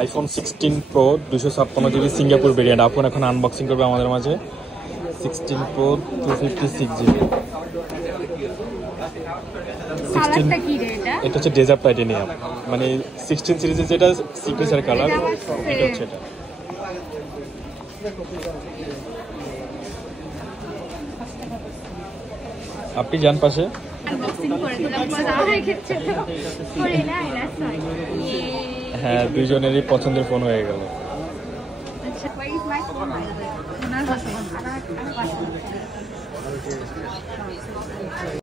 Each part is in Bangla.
IPhone 16 pro 256GB Singapore variant আপন এখন আনবক্সিং করবে আমাদের মাঝে। 16 প্রো 256GB। এটা হচ্ছে ডেজার্ট টাইটেনিয়াম, মানে 16 সিরিজের যেটা সিগনেচার কালার, এটা হচ্ছে এটা। আপনি যান পাশে। হ্যাঁ, দুইজনেরই পছন্দের ফোন হয়ে গেল।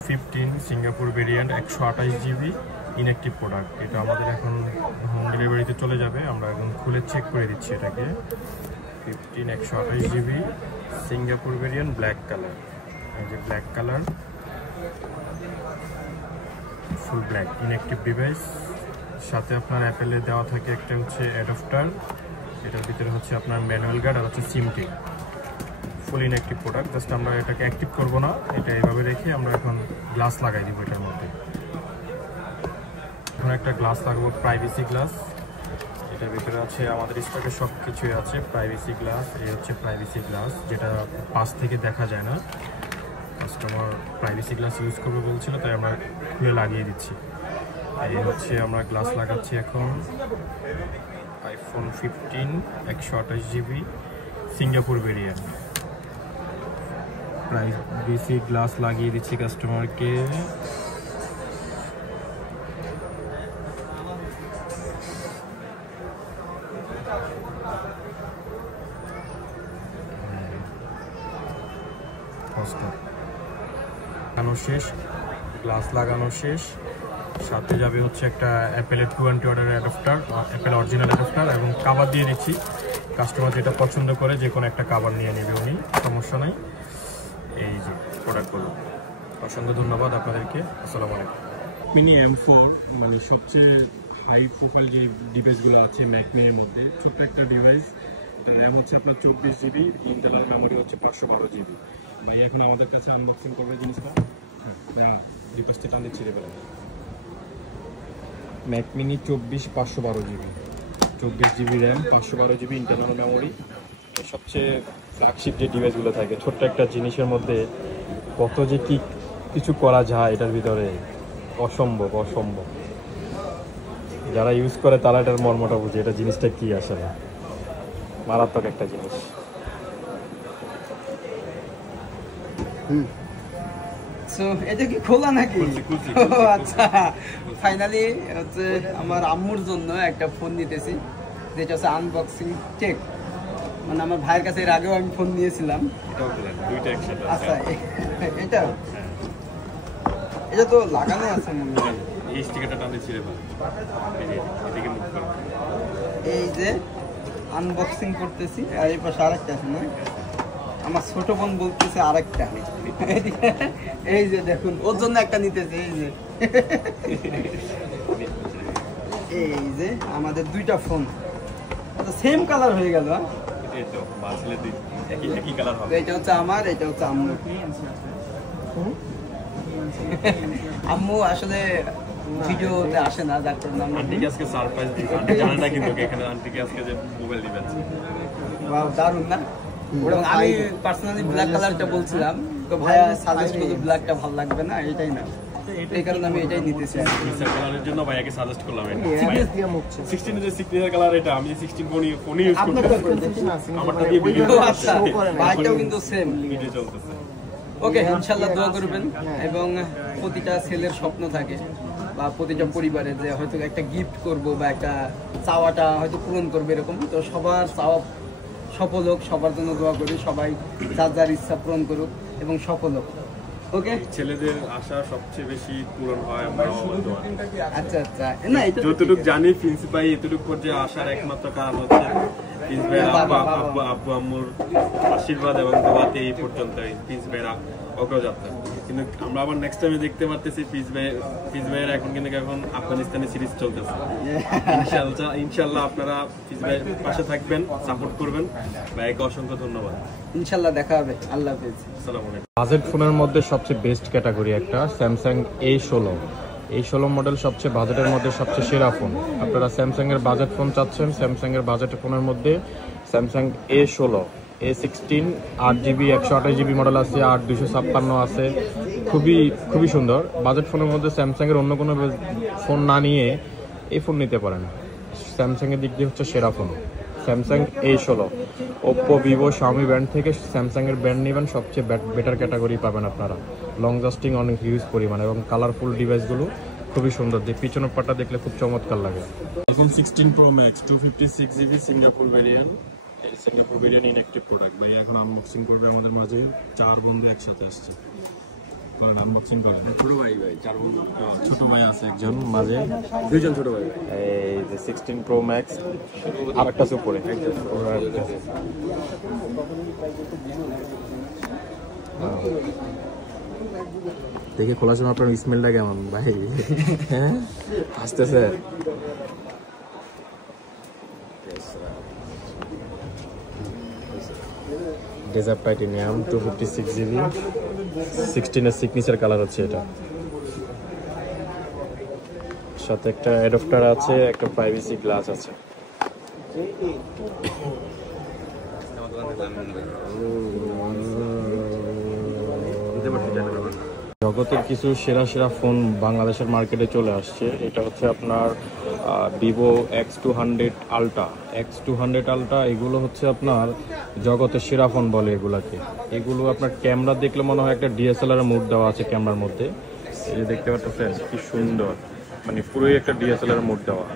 15 Singapore variant 128GB inactive product. এটা আমাদের এখন হোম ডেলিভারিতে চলে যাবে। আমরা এখন খুলে চেক করে দিচ্ছি এটাকে। 15 128GB Singapore variant black colour. এই যে black colour, full black inactive device. সাথে আপনার অ্যাপেলে দেওয়া থাকে একটা হচ্ছে অ্যাডাপ্টার, এটার ভিতরে হচ্ছে আপনার ম্যানুয়াল গার্ড আর হচ্ছে সিম টিপ। ফুল ইনঅ্যাক্টিভ প্রোডাক্ট। জাস্ট আমরা এটাকে অ্যাক্টিভ করবো না, এটা এইভাবে রেখে আমরা এখন গ্লাস লাগাই দিব এটার মধ্যে। এখন একটা গ্লাস লাগাবো, প্রাইভেসি গ্লাস। এটার ভিতরে আছে আমাদের স্টকে সব কিছুই আছে। প্রাইভেসি গ্লাস, এই হচ্ছে প্রাইভেসি গ্লাস, যেটা পাশ থেকে দেখা যায় না। কাস্টমার প্রাইভেসি গ্লাস ইউজ করবে বলছিল, তাই আমরা খুলে লাগিয়ে দিচ্ছি। এই হচ্ছে আমরা গ্লাস লাগাচ্ছি এখন। IPhone 15 128GB Singapore variant. Privacy glass লাগিয়ে দিচ্ছি কাস্টমারকে। লাগানো শেষ, গ্লাস লাগানো শেষ। সাথে যাবে হচ্ছে একটা অ্যাপেলের 220 ওয়াটের অ্যাডাপ্টার, অ্যাপেল অরিজিনাল অ্যাডাপ্টার, এবং কাভার দিয়ে দিচ্ছি। কাস্টমার যেটা পছন্দ করে যে কোনো একটা কাভার নিয়ে নেবে উনি, সমস্যা নাই। এই যে প্রোডাক্টগুলো, অসংখ্য ধন্যবাদ আপনাদেরকে। আসসালামু আলাইকুম। মিনি M4 মানে সবচেয়ে হাই প্রোফাইল যে ডিভাইসগুলো আছে ম্যাক মিনির মধ্যে, ছোট্ট একটা ডিভাইস। এটা র্যাম হচ্ছে আপনার 24GB, ইন্টারনাল মেমোরি হচ্ছে 512GB। ভাই এখন আমাদের কাছে আনবক্সিং করবে জিনিসটা। হ্যাঁ ভাইয়া, রিকোয়েস্টে টান দিচ্ছি রে বেলা। Mac mini 24 512GB, 24GB RAM, 512GB internal memory. সবচেয়ে ফ্ল্যাগশিপ যে ডিভাইসগুলো থাকে, ছোট্ট একটা জিনিসের মধ্যে কত যে কি কিছু করা যায় এটার ভিতরে, অসম্ভব অসম্ভব। যারা ইউজ করে তারা এটার মর্মটা বুঝে, এটা জিনিসটা কি আসলে মারাত্মক একটা জিনিস। সো এটা কি খোলা নাকি? আচ্ছা, ফাইনালি হচ্ছে আমার আম্মুর জন্য একটা ফোন নিতেছি, যেটা হচ্ছে আনবক্সিং চেক। মানে আমার ভাইয়ের কাছে এর আগেও আমি ফোন নিয়েছিলাম। আচ্ছা, এটা এটা তো লাগানো আছে মনে হয়। এই স্টিকারটা টানতে ছিঁড়ে ফেল। এই যে আনবক্সিং করতেছি, আর এই পাশে আরেকটা আছে না, আমার ছোট বোন বলতেছে আরেকটা। এই যে দেখুন, ওর জন্য একটা নিতেছে। এই যে আমাদের দুইটা ফোন সেম কালার হয়ে গেল। এটা হচ্ছে আমার, এটা হচ্ছে আম্মু। আম্মু আসলে ভিডিওতে আসে না, যার কারণে আন্টিকে আজকে সারপ্রাইজ দিই। আন্টি জানে না কিন্তু এখানে আন্টিকে আজকে যে মোবাইল দিবেন। ওয়াও, দারুণ না? আমি পার্সোনালি ব্ল্যাক কালারটা বলছিলাম, তো ভাইয়া সাজেস্ট করলো ব্ল্যাকটা ভালো লাগবে না, এটাই না, এই কারণে আমি এটাই নিতে চাই। সিগনেচার কালারের জন্য ভাইয়াকে সাজেস্ট করলাম এটা। 16 এর যে সিগনেচার কালার, এটা আমি 16 ফোনে ইউজ করতে আমারটা দিয়ে ভিডিও আচ্ছা, ভাইটাও কিন্তু সেম ভিডিও চলতেছে। ওকে, ইনশাআল্লাহ দোয়া করবেন। এবং প্রতিটা ছেলের স্বপ্ন থাকে, বা প্রতিটা পরিবারে, যে হয়তো একটা গিফট করব বা একটা চাওয়াটা হয়তো পূরণ করবে, এরকম। তো সবার চাওয়া সফল হোক, সবার জন্য দোয়া করি, সবাই যার যার ইচ্ছা পূরণ করুক এবং সফল হোক। ওকে, ছেলেদের আশা সবচেয়ে বেশি পূরণ হয় আমরা। আচ্ছা আচ্ছা, না এটা যতটুকু জানি প্রিন্স ভাই এতটুকু পর্যায়ে আসার একমাত্র কারণ হচ্ছে প্রিন্স ভাইয়ের আব্বু আম্মুর আশীর্বাদ এবং দোয়াতে এই পর্যন্ত প্রিন্স ভাইয়ের অগ্রযাত্রা। কিন্তু আমরা আবার নেক্সট টাইমে দেখতে পারতেছি প্রিন্স ভাইয়ের এখন কিন্তু এখন আফগানিস্তানে সিরিজ চলতেছে। ইনশাল্লাহ আপনারা প্রিন্স ভাইয়ের পাশে থাকবেন, সাপোর্ট করবেন। ভাইকে অসংখ্য ধন্যবাদ। ইনশাল্লাহ দেখা হবে। আল্লাহ হাফেজ। আসসালামু আলাইকুম। বাজেট ফোনের মধ্যে সবচেয়ে বেস্ট ক্যাটাগরি একটা স্যামসাং A16 এই 16 মডেল সবচেয়ে বাজেটের মধ্যে সবচেয়ে সেরা ফোন। আপনারা স্যামসাংয়ের বাজেট ফোন চাচ্ছেন, স্যামসাংয়ের বাজেট ফোনের মধ্যে Samsung A16, A16 8GB 128GB model আছে, 8256 আছে, খুবই সুন্দর। বাজেট ফোনের মধ্যে স্যামসাংয়ের অন্য কোনো ফোন না নিয়ে এই ফোন নিতে পারেন। স্যামসাংয়ের দিক দিয়ে হচ্ছে সেরা phone Samsung A16। Oppo, Vivo, Xiaomi brand থেকে স্যামসাংয়ের ব্র্যান্ড নেবেন, সবচেয়ে বেটার ক্যাটাগরি পাবেন আপনারা। লং লাস্টিং অনেক হিউজ পরিমাণ এবং কালারফুল ডিভাইসগুলো খুবই সুন্দর। পিছনের পাটটা দেখলে খুব চমৎকার লাগে। এখন 16 Pro Max 256GB Singapore variant. এই সিঙ্গাপুর ভেরিয়েন্ট ইনঅ্যাক্টিভ প্রোডাক্ট। ভাই এখন আনবক্সিং করবে আমাদের মাঝে। 4 বন্ধু একসাথে আসছে, আনবক্সিং করেন। ছোট ভাই ছোট ভাই আছে একজন মাঝে, 2জন ছোট ভাই। এই যে 16 Pro Max আরেকটা উপরে দেখে খোলার সময় আপনার স্মেলটা কেমন ভাই? হ্যাঁ আসতেছে। ডেজার্ট টাইটেনিয়াম 256GB 16 এর সিগনেচার কালার হচ্ছে এটা। সাথে একটা অ্যাডাপ্টার আছে, একটা প্রাইভেসি গ্লাস আছে। জগতের কিছু সেরা ফোন বাংলাদেশের মার্কেটে চলে আসছে। এটা হচ্ছে আপনার Vivo X200 Ultra, X200 Ultra। এগুলো হচ্ছে আপনার জগতের সেরা ফোন বলে এগুলাকে। এগুলো আপনার ক্যামেরা দেখলে মনে হয় একটা DSLR মুড দেওয়া আছে ক্যামেরার মধ্যে। এই যে দেখতে পাচ্ছেন কি সুন্দর, মানে পুরোই একটা DSLR মুড দেওয়া।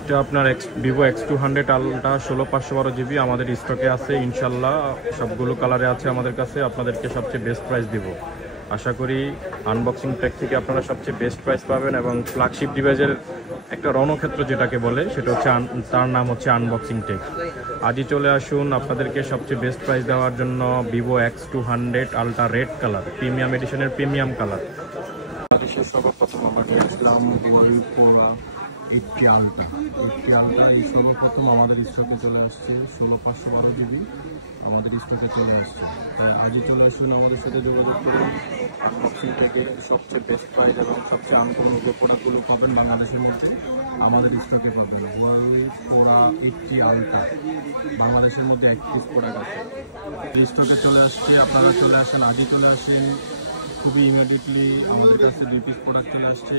এটা আপনার ভিভো X200 Ultra 16/512GB আমাদের স্টকে আছে ইনশাল্লাহ। সবগুলো কালারে আছে আমাদের কাছে। আপনাদেরকে সবচেয়ে বেস্ট প্রাইস দিব। আশা করি আনবক্সিং টেক থেকে আপনারা সবচেয়ে বেস্ট প্রাইস পাবেন। এবং ফ্ল্যাগশিপ ডিভাইসের একটা রণক্ষেত্র যেটাকে বলে, সেটা হচ্ছে তার নাম হচ্ছে আনবক্সিং টেক। আজই চলে আসুন আপনাদেরকে সবচেয়ে বেস্ট প্রাইস দেওয়ার জন্য। Vivo X200 Ultra red colour, premium এডিশনের প্রিমিয়াম কালার। সর্বপ্রথম আমরা নিয়ে আসলাম পোরা 80 Ultra। 80 Ultra এই সর্বপ্রথম আমাদের স্টকে চলে আসছে। 16/512GB আমাদের স্টকে চলে আসছে। তাই আজই চলে আসুন, আমাদের সাথে যোগাযোগ করুন। আনবক্সিং থেকে সবচেয়ে বেস্ট প্রাইস এবং সবচেয়ে আনকমন প্রোডাক্টগুলো পাবেন বাংলাদেশের মধ্যে আমাদের স্টকে পাবেন। ওয়ালওয়ে পোরা 80 Ultra বাংলাদেশের মধ্যে 1 পিস প্রোডাক্ট আছে, স্টকে চলে আসছে। আপনারা চলে আসেন, আজই চলে আসেন। খুবই ইমিডিয়েটলি আমাদের কাছে 2 পিস প্রোডাক্ট চলে আসছে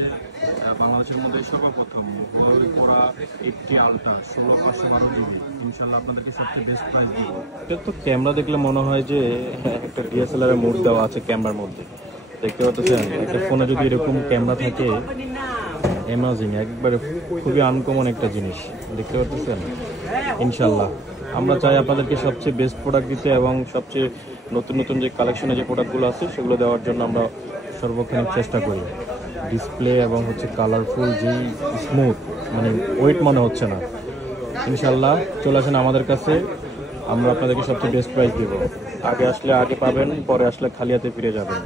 বাংলাদেশের মধ্যে সর্বপ্রথম। ওয়ালওয়ে পোরা 80 Ultra 16/512GB ইনশাল্লাহ আপনাদেরকে সবচেয়ে বেস্ট প্রাইস দিব। এটা তো ক্যামেরা দেখলে মনে হয় যে একটা DSLR মুড দেওয়া আছে ক্যামেরার মধ্যে। দেখতে পাচ্ছেন একটা ফোনে যদি এরকম ক্যামেরা থাকে, অ্যামাজিং, একবারে খুবই আনকমন একটা জিনিস। দেখতে পাচ্ছেন ইনশাল্লাহ আমরা চাই আপনাদেরকে সবচেয়ে বেস্ট প্রোডাক্ট দিতে এবং সবচেয়ে নতুন যে কালেকশনে যে প্রোডাক্টগুলো আছে সেগুলো দেওয়ার জন্য আমরা সর্বক্ষণ চেষ্টা করি। ডিসপ্লে এবং হচ্ছে কালারফুল, যেই স্মুথ, মানে ওয়েট মনে হচ্ছে না। ইনশাল্লাহ চলে আসেন আমাদের কাছে, আমরা আপনাদেরকে সবচেয়ে বেস্ট প্রাইস দেবো। আগে আসলে আগে পাবেন, পরে আসলে খালি হাতে ফিরে যাবেন।